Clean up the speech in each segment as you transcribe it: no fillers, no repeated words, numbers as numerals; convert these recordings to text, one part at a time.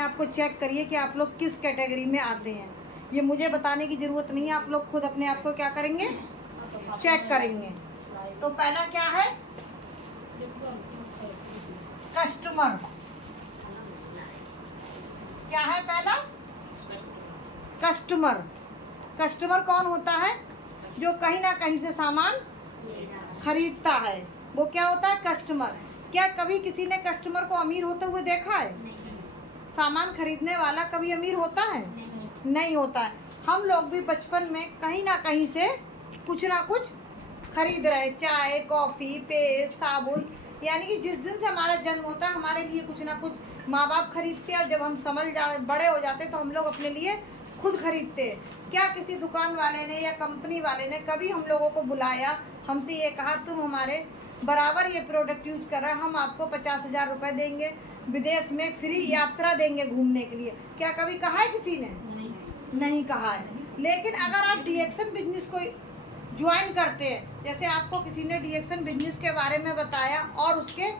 आपको चेक करिए कि आप लोग किस कैटेगरी में आते हैं। ये मुझे बताने की ज़रूरत नहीं है, आप लोग खुद अपने आप को क्या करेंगे, चेक करेंगे। तो पहला क्या है, कस्टमर। क्या है पहला, कस्टमर। कस्टमर कौन होता है, जो कहीं ना कहीं से सामान खरीदता है, वो क्या होता है, कस्टमर। क्या कभी किसी ने कस्टमर को अमीर होते हुए देखा है? सामान खरीदने वाला कभी अमीर होता है? नहीं होता है। हम लोग भी बचपन में कहीं ना कहीं से कुछ ना कुछ खरीद रहे, चाय, कॉफ़ी, पेस्ट, साबुन, यानी कि जिस दिन से हमारा जन्म होता है हमारे लिए कुछ ना कुछ माँ बाप खरीदते हैं, और जब हम बड़े हो जाते तो हम लोग अपने लिए खुद खरीदते हैं। क्या किसी दुकान वाले ने या कंपनी वाले ने कभी हम लोगों को बुलाया, हमसे ये कहा तुम हमारे बराबर ये प्रोडक्ट यूज कर रहे हैं, हम आपको 50,000 रुपये देंगे, विदेश में फ्री यात्रा देंगे घूमने के लिए? क्या कभी कहा है किसी ने? नहीं कहा है। लेकिन अगर आप डीएक्शन बिजनेस को ज्वाइन करते हैं, जैसे आपको किसी ने डीएक्शन बिजनेस के बारे में बताया और उसके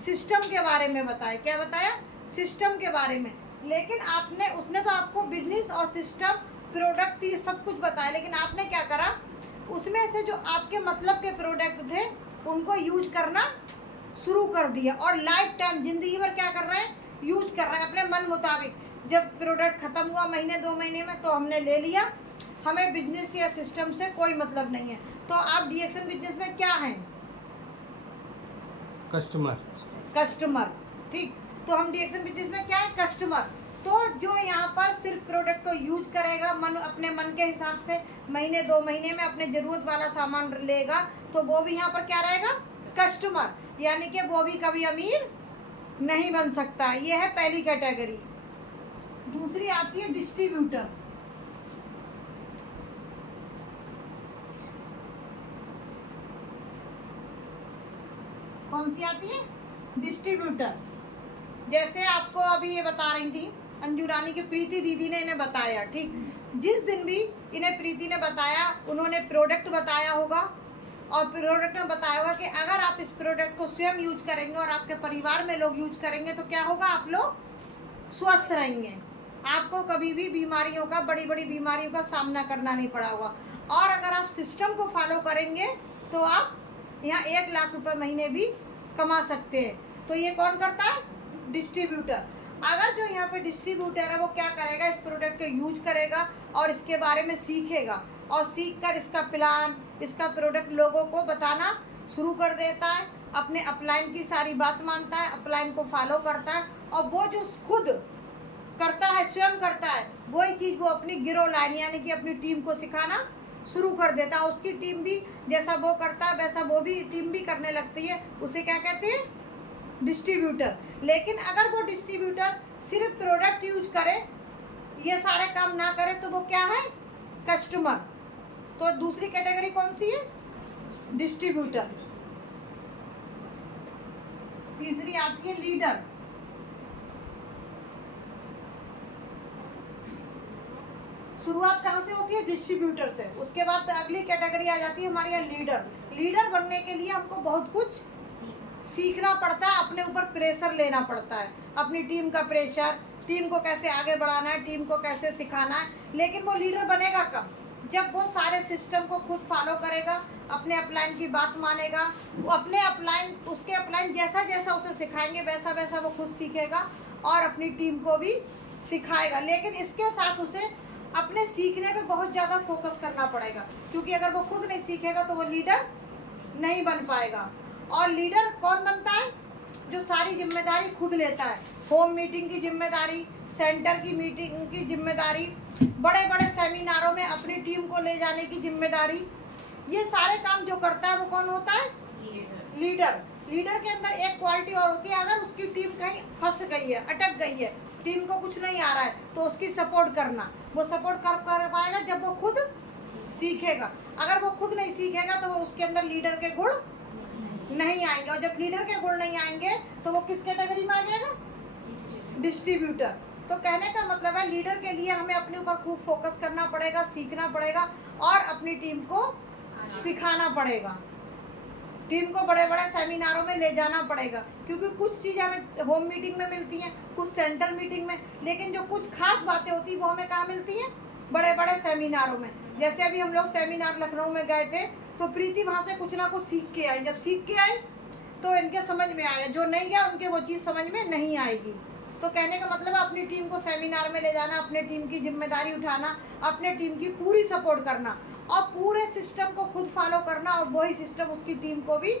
सिस्टम के बारे में बताया, क्या बताया, सिस्टम के बारे में, लेकिन उसने तो आपको बिजनेस और सिस्टम, प्रोडक्ट, ये सब कुछ बताया, लेकिन आपने क्या करा, उसमें से जो आपके मतलब के प्रोडक्ट थे उनको यूज करना शुरू कर दिया, और लाइफ टाइम जिंदगी भर क्या कर रहे हैं, यूज कर रहे हैं अपने मन मुताबिक। जब प्रोडक्ट खत्म हुआ महीने 2 महीने में तो हमने ले लिया, हमें बिजनेस या सिस्टम से कोई मतलब नहीं है। तो आप डीएक्शन बिजनेस में क्या हैं, कस्टमर। कस्टमर, ठीक। तो हम डीएक्शन बिजनेस में क्या है, कस्टमर। तो जो यहाँ पर सिर्फ प्रोडक्ट को यूज करेगा, अपने मन के हिसाब से महीने 2 महीने में अपने जरूरत वाला सामान लेगा, तो वो भी यहाँ पर क्या रहेगा, कस्टमर, यानी कि वो भी कभी अमीर नहीं बन सकता। ये है पहली कैटेगरी। दूसरी आती है डिस्ट्रीब्यूटर। कौन सी आती है, डिस्ट्रीब्यूटर। जैसे आपको अभी ये बता रही थी अंजू रानी की प्रीति दीदी ने इन्हें बताया, ठीक। जिस दिन भी इन्हें प्रीति ने बताया, उन्होंने प्रोडक्ट बताया होगा, और प्रोडक्ट में बताया होगा कि अगर आप इस प्रोडक्ट को स्वयं यूज करेंगे और आपके परिवार में लोग यूज करेंगे तो क्या होगा, आप लोग स्वस्थ रहेंगे, आपको कभी भी बीमारियों का, बड़ी बड़ी बीमारियों का सामना करना नहीं पड़ा होगा। और अगर आप सिस्टम को फॉलो करेंगे तो आप यहाँ 1 लाख रुपए महीने भी कमा सकते हैं। तो ये कौन करता है, डिस्ट्रीब्यूटर। अगर जो यहाँ पे डिस्ट्रीब्यूटर है वो क्या करेगा, इस प्रोडक्ट को यूज करेगा और इसके बारे में सीखेगा, और सीख कर इसका प्लान, इसका प्रोडक्ट लोगों को बताना शुरू कर देता है, अपने अपलाइन की सारी बात मानता है, अपलाइन को फॉलो करता है, और वो जो खुद करता है, स्वयं करता है, वही चीज़ वो अपनी गिरोह लाइन यानी कि अपनी टीम को सिखाना शुरू कर देता है। उसकी टीम भी जैसा वो करता है वैसा वो भी टीम भी करने लगती है, उसे क्या कहते हैं, डिस्ट्रीब्यूटर। लेकिन अगर वो डिस्ट्रीब्यूटर सिर्फ प्रोडक्ट यूज करे, ये सारे काम ना करे, तो वो क्या है, कस्टमर। तो दूसरी कैटेगरी कौन सी है, डिस्ट्रीब्यूटर। तीसरी आती है लीडर। शुरुआत कहाँ से होती है, डिस्ट्रीब्यूटर से। उसके बाद अगली कैटेगरी आ जाती है हमारी यहाँ लीडर। लीडर बनने के लिए हमको बहुत कुछ सीखना पड़ता है, अपने ऊपर प्रेशर लेना पड़ता है, अपनी टीम का प्रेशर, टीम को कैसे आगे बढ़ाना है, टीम को कैसे सिखाना है। लेकिन वो लीडर बनेगा कब, जब वो सारे सिस्टम को खुद फॉलो करेगा, अपने अपलाइन की बात मानेगा, वो अपने अपलाइन, उसके अपलाइन जैसा जैसा उसे सिखाएंगे वैसा वैसा वो खुद सीखेगा और अपनी टीम को भी सिखाएगा। लेकिन इसके साथ उसे अपने सीखने पे बहुत ज़्यादा फोकस करना पड़ेगा, क्योंकि अगर वो खुद नहीं सीखेगा तो वो लीडर नहीं बन पाएगा। और लीडर कौन बनता है, जो सारी जिम्मेदारी खुद लेता है, होम मीटिंग की जिम्मेदारी, सेंटर की मीटिंग की जिम्मेदारी, बड़े बड़े सेमिनारों में अपनी टीम को ले जाने की जिम्मेदारी, ये सारे काम जो करता है वो कौन होता है, लीडर। लीडर के अंदर एक क्वालिटी और होती है, अगर उसकी टीम कहीं फंस गई है, अटक गई है, टीम को कुछ नहीं आ रहा है, तो उसकी सपोर्ट करना। वो सपोर्ट कर पाएगा जब वो खुद सीखेगा। अगर वो खुद नहीं सीखेगा तो वो उसके अंदर लीडर के गुण नहीं आएंगे, और जब लीडर के गुण नहीं आएंगे तो वो किस कैटेगरी में आ जाएगा, डिस्ट्रीब्यूटर। तो कहने का मतलब है लीडर के लिए हमें अपने ऊपर खूब फोकस करना पड़ेगा, सीखना पड़ेगा और अपनी टीम को सिखाना पड़ेगा। टीम को बड़े बड़े सेमिनारों में ले जाना पड़ेगा, क्योंकि कुछ चीज़ हमें होम मीटिंग में मिलती हैं, कुछ सेंटर मीटिंग में, लेकिन जो कुछ खास बातें होती हैं वो हमें कहाँ मिलती हैं? बड़े बड़े सेमिनारों में। जैसे अभी हम लोग सेमिनार लखनऊ में गए थे, तो प्रीति वहाँ से कुछ ना कुछ सीख के आई। जब सीख के आई तो इनके समझ में आया, जो नहीं गया उनके वो चीज़ समझ में नहीं आएगी। तो कहने का मतलब है अपनी टीम को सेमिनार में ले जाना, अपने टीम की जिम्मेदारी उठाना, अपने टीम की पूरी सपोर्ट करना और पूरे सिस्टम को खुद फॉलो करना, और वही सिस्टम उसकी टीम को भी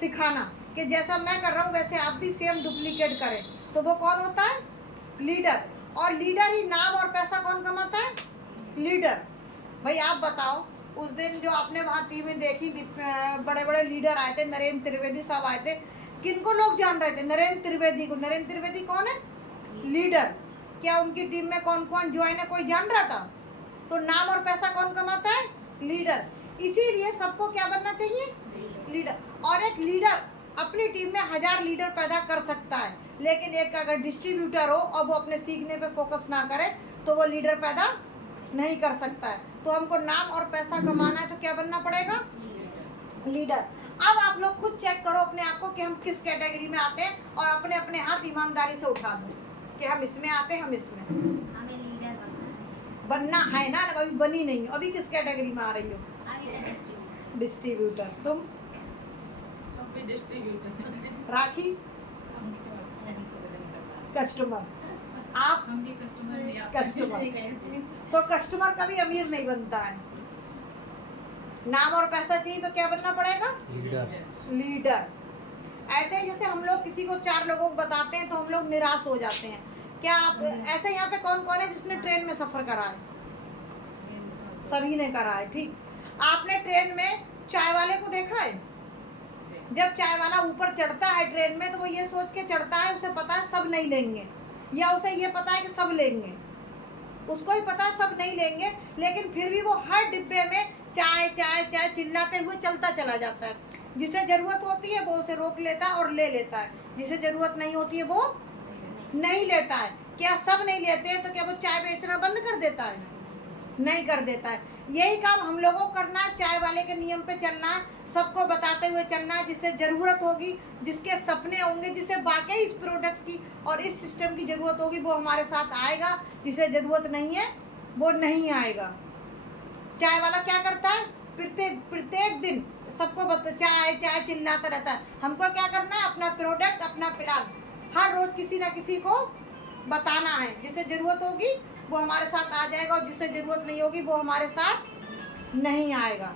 सिखाना कि जैसा मैं कर रहा हूँ वैसे आप भी सेम डुप्लीकेट करें। तो वो कौन होता है? लीडर। और लीडर ही नाम और पैसा कौन कमाता है? लीडर। भाई आप बताओ, उस दिन जो आपने वहाँ टीवी देखी, बड़े बड़े लीडर आए थे, नरेंद्र त्रिवेदी साहब आए थे, किनको लोग जान रहे थे? नरेंद्र त्रिवेदी को। नरेंद्र त्रिवेदी कौन है? लीडर। क्या उनकी टीम में कौन कौन ज्वाइन है कोई जान रहा था? तो नाम और पैसा कौन कमाता है? लीडर। इसीलिए सबको क्या बनना चाहिए? लीडर। और एक लीडर अपनी टीम में 1000 लीडर पैदा कर सकता है, लेकिन एक अगर डिस्ट्रीब्यूटर हो और वो अपने सीखने पे फोकस ना करे तो वो लीडर पैदा नहीं कर सकता है। तो हमको नाम और पैसा कमाना है तो क्या बनना पड़ेगा? लीडर। अब आप लोग खुद चेक करो अपने आप को कि हम किस कैटेगरी में आते हैं, और अपने अपने हाथ ईमानदारी से उठा दो कि हम इसमें आते हैं, हम इसमें। हमें लीडर बनना है ना, कभी बनी नहीं हो। अभी किस कैटेगरी में आ रही हो? डिस्ट्रीब्यूटर। तुम? राखी? कस्टमर। आप? कस्टमर। तो कस्टमर कभी अमीर नहीं बनता है। नाम और पैसा चाहिए तो क्या बनना पड़ेगा? लीडर। ऐसे ही जैसे हम लोग किसी को 4 लोगों को बताते हैं तो हम लोग निराश हो जाते हैं। क्या आप ऐसे यहाँ पे कौन कौन है जिसने ट्रेन में सफर करा है? सभी ने करा है, ठीक। आपने ट्रेन में चाय वाले को देखा है? जब चाय वाला ऊपर चढ़ता है ट्रेन में तो वो ये सोच के चढ़ता है, उसे पता है सब नहीं लेंगे, या उसे ये पता है कि सब लेंगे। उसको ही पता है सब नहीं लेंगे, लेकिन फिर भी वो हर डिब्बे में चाय चाय चाय चिल्लाते हुए चलता चला जाता है। जिसे जरूरत होती है वो उसे रोक लेता है और ले लेता है, जिसे जरूरत नहीं होती है वो नहीं लेता है। क्या सब नहीं लेते हैं तो क्या वो चाय बेचना बंद कर देता है? नहीं कर देता है। यही काम हम लोगों को करना है, चाय वाले के नियम पे चलना है, सबको बताते हुए चलना है। जिसे जरूरत होगी, जिसके सपने होंगे, जिसे वाकई इस प्रोडक्ट की और इस सिस्टम की जरूरत होगी, वो हमारे साथ आएगा। जिसे जरूरत नहीं है वो नहीं आएगा। चाय वाला क्या करता है? प्रत्येक दिन सबको चाय चाय चिल्लाता रहता है। हमको क्या करना है? अपना प्रोडक्ट, अपना प्लान हर रोज किसी ना किसी को बताना है। जिसे जरूरत होगी वो हमारे साथ आ जाएगा, और जिसे जरूरत नहीं होगी वो हमारे साथ नहीं आएगा।